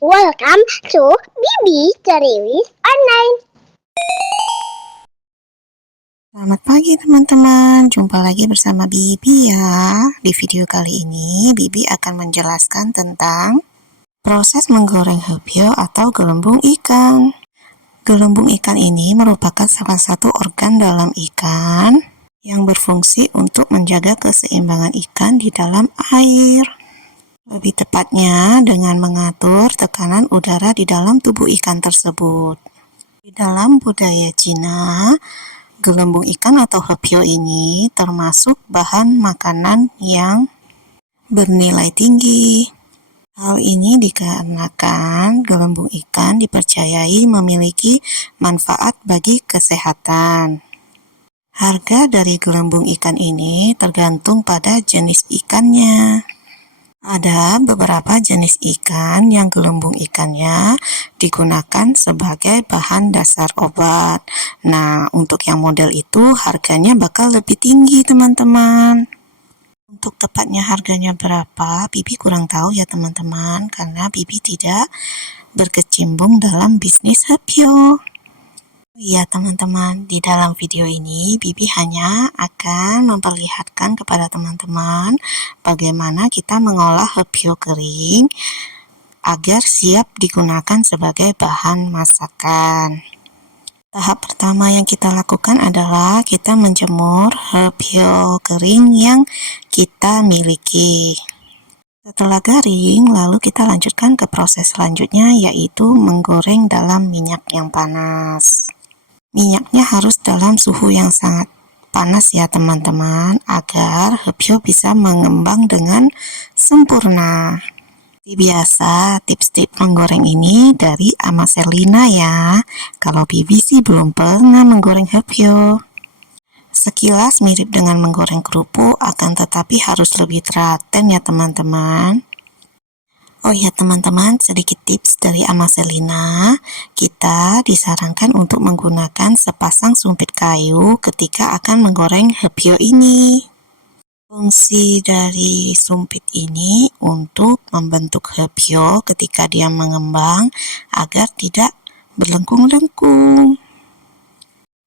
Welcome to Bibi Ceriwis Online. Selamat pagi teman-teman, jumpa lagi bersama Bibi ya. Di video kali ini, Bibi akan menjelaskan tentang proses menggoreng hepio atau gelembung ikan. Gelembung ikan ini merupakan salah satu organ dalam ikan yang berfungsi untuk menjaga keseimbangan ikan di dalam air. Lebih tepatnya dengan mengatur tekanan udara di dalam tubuh ikan tersebut. Di dalam budaya Cina, gelembung ikan atau hepio ini termasuk bahan makanan yang bernilai tinggi. Hal ini dikarenakan gelembung ikan dipercayai memiliki manfaat bagi kesehatan. Harga dari gelembung ikan ini tergantung pada jenis ikannya. Ada beberapa jenis ikan yang gelembung ikannya digunakan sebagai bahan dasar obat. Nah, untuk yang model itu harganya bakal lebih tinggi, teman-teman. Untuk tepatnya harganya berapa, Bibi kurang tahu ya, teman-teman, karena Bibi tidak berkecimpung dalam bisnis hepio. Ya teman-teman, di dalam video ini Bibi hanya akan memperlihatkan kepada teman-teman bagaimana kita mengolah hepio kering agar siap digunakan sebagai bahan masakan. Tahap pertama yang kita lakukan adalah kita menjemur hepio kering yang kita miliki. Setelah garing, lalu kita lanjutkan ke proses selanjutnya, yaitu menggoreng dalam minyak yang panas. Minyaknya harus dalam suhu yang sangat panas ya teman-teman, agar hepio bisa mengembang dengan sempurna. Seperti biasa, tips-tips menggoreng ini dari Amaselina ya. Kalau Bibi sih belum pernah menggoreng hepio. Sekilas mirip dengan menggoreng kerupuk, akan tetapi harus lebih telaten ya teman-teman. Oh ya teman-teman, sedikit tips dari Amaselina. Kita disarankan untuk menggunakan sepasang sumpit kayu ketika akan menggoreng hepio ini. Fungsi dari sumpit ini untuk membentuk hepio ketika dia mengembang agar tidak berlengkung-lengkung.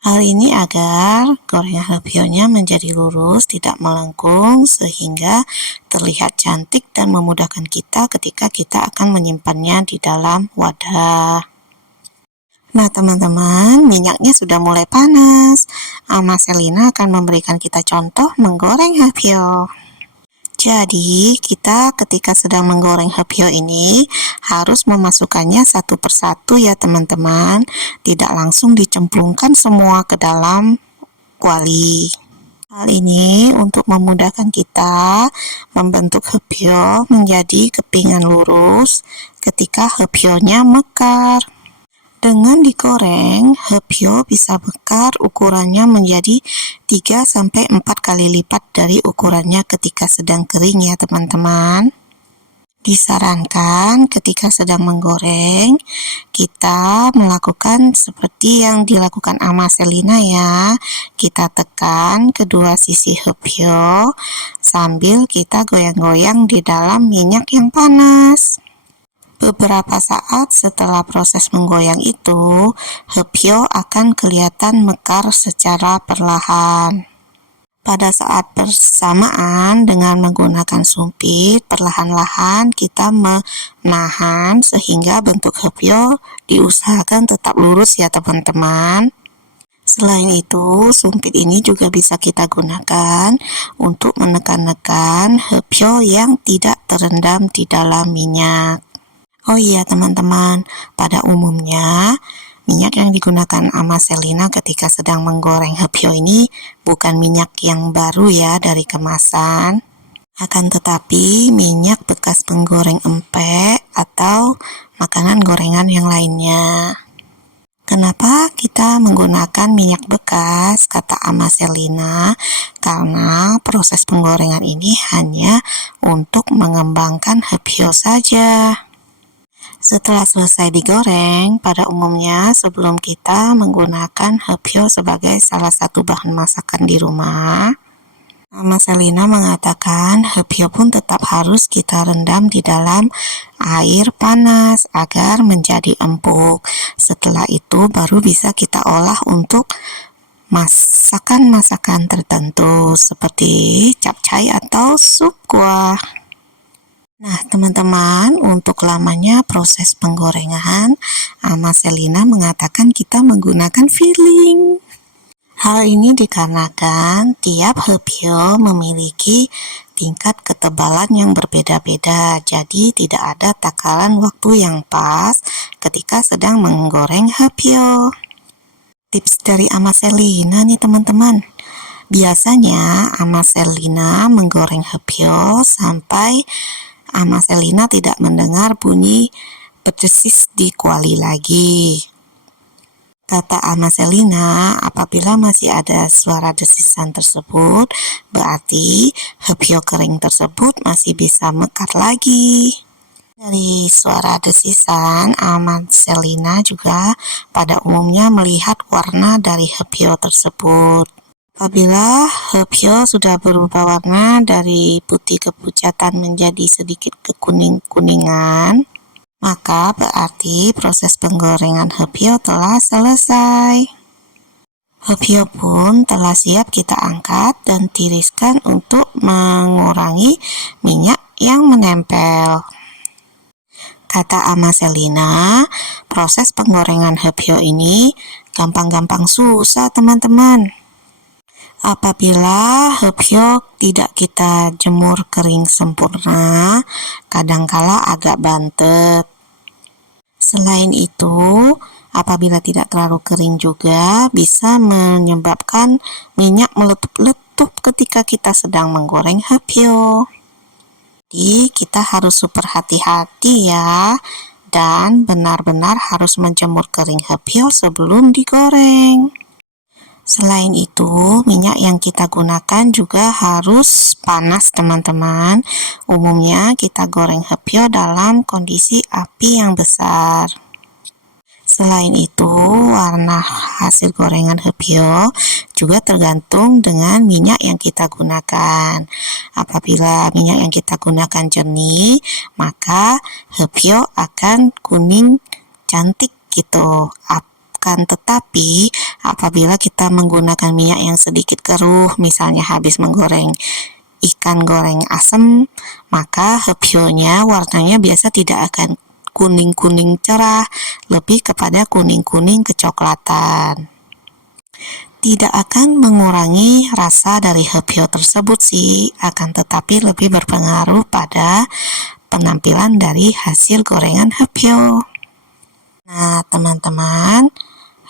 Hal ini agar gorengan hepionya menjadi lurus, tidak melengkung, sehingga terlihat cantik dan memudahkan kita ketika kita akan menyimpannya di dalam wadah. Nah teman-teman, minyaknya sudah mulai panas. Amaselina akan memberikan kita contoh menggoreng hepio. Jadi, kita ketika sedang menggoreng hepio ini harus memasukkannya satu persatu ya teman-teman. Tidak langsung dicemplungkan semua ke dalam kuali. Hal ini untuk memudahkan kita membentuk hepio menjadi kepingan lurus ketika hepionya mekar. Dengan digoreng, hepio bisa mekar ukurannya menjadi 3-4 kali lipat dari ukurannya ketika sedang kering ya teman-teman. Disarankan ketika sedang menggoreng, kita melakukan seperti yang dilakukan Amaselina ya. Kita tekan kedua sisi hepio sambil kita goyang-goyang di dalam minyak yang panas. Beberapa saat setelah proses menggoyang itu, hepio akan kelihatan mekar secara perlahan. Pada saat bersamaan dengan menggunakan sumpit, perlahan-lahan kita menahan sehingga bentuk hepio diusahakan tetap lurus ya teman-teman. Selain itu, sumpit ini juga bisa kita gunakan untuk menekan-nekan hepio yang tidak terendam di dalam minyak. Oh iya teman-teman, pada umumnya minyak yang digunakan Amaselina ketika sedang menggoreng hepio ini bukan minyak yang baru ya dari kemasan. Akan tetapi minyak bekas penggoreng empek atau makanan gorengan yang lainnya. Kenapa kita menggunakan minyak bekas, kata Amaselina? Karena proses penggorengan ini hanya untuk mengembangkan hepio saja. Setelah selesai digoreng, pada umumnya sebelum kita menggunakan hepio sebagai salah satu bahan masakan di rumah, Mama Selina mengatakan hepio pun tetap harus kita rendam di dalam air panas agar menjadi empuk. Setelah itu baru bisa kita olah untuk masakan-masakan tertentu seperti capcay atau sup kuah. Nah, teman-teman, untuk lamanya proses penggorengan, Mama Selina mengatakan kita menggunakan filling. Hal ini dikarenakan tiap hepio memiliki tingkat ketebalan yang berbeda-beda, jadi tidak ada takaran waktu yang pas ketika sedang menggoreng hepio. Tips dari Ama Selina nih teman-teman. Biasanya Ama Selina menggoreng hepio sampai Ama Selina tidak mendengar bunyi berdesis di kuali lagi. Kata Ama Selina, apabila masih ada suara desisan tersebut, berarti hepio kering tersebut masih bisa mekar lagi. Dari suara desisan, Ama Selina juga pada umumnya melihat warna dari hepio tersebut. Apabila hepio sudah berubah warna dari putih kepucatan menjadi sedikit kekuning-kuningan, maka berarti proses penggorengan hepio telah selesai. Hepio pun telah siap kita angkat dan tiriskan untuk mengurangi minyak yang menempel. Kata Ama Selina, proses penggorengan hepio ini gampang-gampang susah teman-teman. Apabila hepio tidak kita jemur kering sempurna, kadangkala agak bantet. Selain itu, apabila tidak terlalu kering juga bisa menyebabkan minyak meletup-letup ketika kita sedang menggoreng hepio. Jadi kita harus super hati-hati ya, dan benar-benar harus menjemur kering hepio sebelum digoreng. Selain itu, minyak yang kita gunakan juga harus panas teman-teman. Umumnya kita goreng hepio dalam kondisi api yang besar. Selain itu, warna hasil gorengan hepio juga tergantung dengan minyak yang kita gunakan. Apabila minyak yang kita gunakan jernih, maka hepio akan kuning cantik gitu. Akan tetapi apabila kita menggunakan minyak yang sedikit keruh, misalnya habis menggoreng ikan goreng asam, maka hepionya warnanya biasa tidak akan kuning-kuning cerah, lebih kepada kuning-kuning kecoklatan. Tidak akan mengurangi rasa dari hepio tersebut sih, akan tetapi lebih berpengaruh pada penampilan dari hasil gorengan hepio. Nah, teman-teman,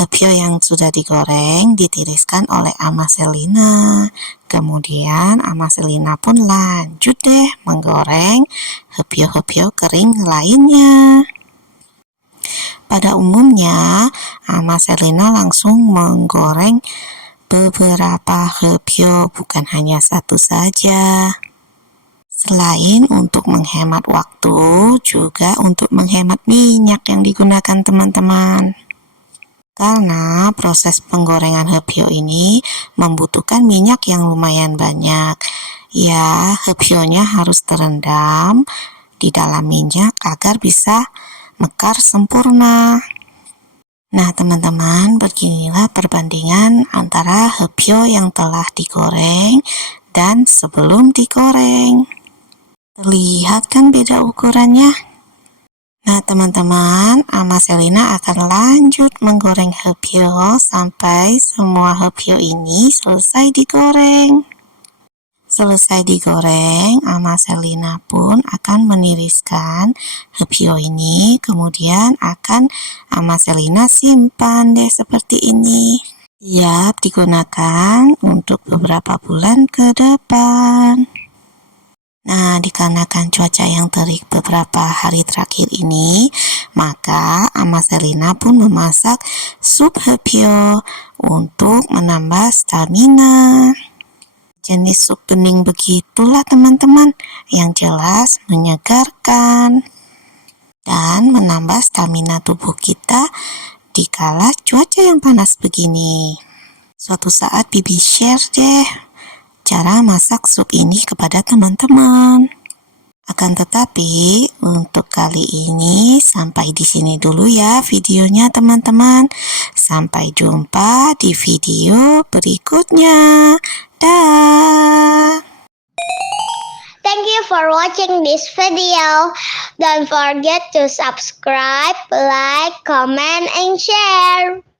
hepio yang sudah digoreng ditiriskan oleh Ama Selina. Kemudian Ama Selina pun lanjut deh menggoreng hepio-hepio kering lainnya. Pada umumnya, Ama Selina langsung menggoreng beberapa hepio, bukan hanya satu saja. Selain untuk menghemat waktu, juga untuk menghemat minyak yang digunakan teman-teman. Karena proses penggorengan hepio ini membutuhkan minyak yang lumayan banyak. Ya, hepionya harus terendam di dalam minyak agar bisa mekar sempurna. Nah, teman-teman, beginilah perbandingan antara hepio yang telah digoreng dan sebelum digoreng. Terlihat kan beda ukurannya? Nah, teman-teman, Ama Selina akan lanjut menggoreng hepio sampai semua hepio ini selesai digoreng. Selesai digoreng, Ama Selina pun akan meniriskan hepio ini, kemudian akan Ama Selina simpan deh seperti ini. Siap digunakan untuk beberapa bulan ke depan. Nah, dikarenakan cuaca yang terik beberapa hari terakhir ini, maka Ama Selina pun memasak sup hepio untuk menambah stamina. Jenis sup bening begitulah teman-teman, yang jelas menyegarkan dan menambah stamina tubuh kita di kala cuaca yang panas begini. Suatu saat Bibi share deh cara masak sup ini kepada teman-teman. Akan tetapi, untuk kali ini sampai di sini dulu ya videonya teman-teman. Sampai jumpa di video berikutnya. Dah. Thank you for watching this video. Don't forget to subscribe, like, comment, and share.